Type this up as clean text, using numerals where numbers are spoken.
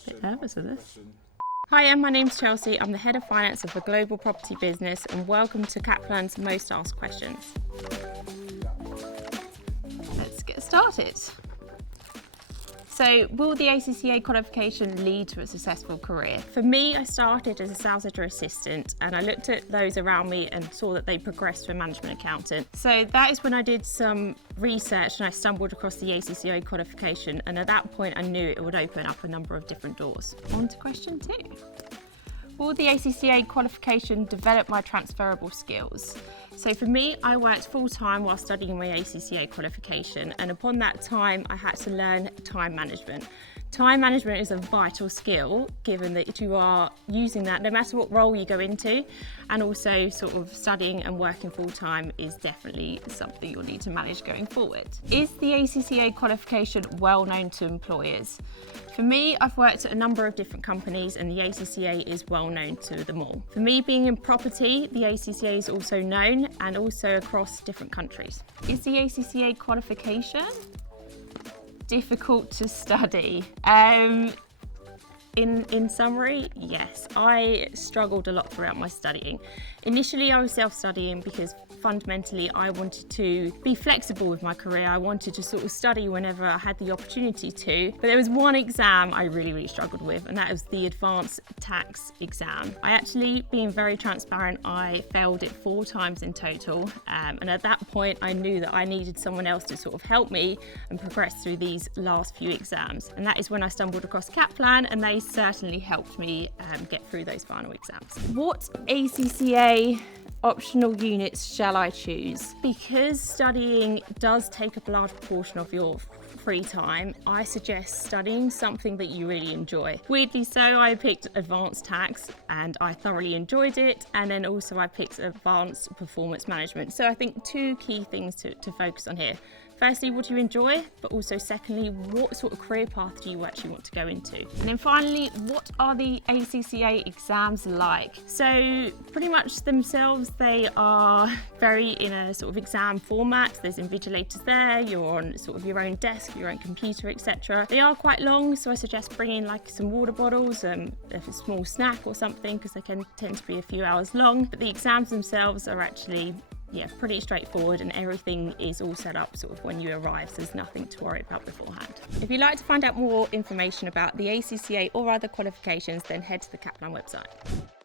A bit nervous with this. Hi, my name's Chelsea. I'm the Head of Finance of a global property business, and welcome to Kaplan's Most Asked Questions. Let's get started. So, will the ACCA qualification lead to a successful career? For me, I started as a sales ledger assistant, and I looked at those around me and saw that they progressed to a management accountant. So that is when I did some research and I stumbled across the ACCA qualification, and at that point I knew it would open up a number of different doors. On to question 2. Will the ACCA qualification develop my transferable skills? So for me, I worked full-time while studying my ACCA qualification, and upon that time, I had to learn time management. Time management is a vital skill, given that you are using that no matter what role you go into, and also sort of studying and working full-time is definitely something you'll need to manage going forward. Is the ACCA qualification well known to employers? For me, I've worked at a number of different companies, and the ACCA is well known to them all. For me, being in property, the ACCA is also known, and also across different countries. Is the ACCA qualification difficult to study? In summary, yes. I struggled a lot throughout my studying. Initially, I was self-studying because fundamentally I wanted to be flexible with my career. I wanted to sort of study whenever I had the opportunity to. But there was one exam I really struggled with, and that was the advanced tax exam. I actually, being very transparent, I failed it 4 times in total. And at that point, I knew that I needed someone else to sort of help me and progress through these last few exams. And that is when I stumbled across Kaplan, and they certainly helped me get through those final exams. What ACCA optional units shall I choose? Because studying does take up a large proportion of your free time, I suggest studying something that you really enjoy. Weirdly so, I picked advanced tax and I thoroughly enjoyed it, and then also I picked advanced performance management. So I think 2 key things to focus on here. Firstly, what do you enjoy? But also secondly, what sort of career path do you actually want to go into? And then finally, what are the ACCA exams like? So pretty much themselves, they are very in a sort of exam format. There's invigilators there, you're on sort of your own desk, your own computer, etc. They are quite long, so I suggest bringing like some water bottles and a small snack or something, because they can tend to be a few hours long. But the exams themselves are actually pretty straightforward, and everything is all set up sort of when you arrive, so there's nothing to worry about beforehand. If you'd like to find out more information about the ACCA or other qualifications, then head to the Kaplan website.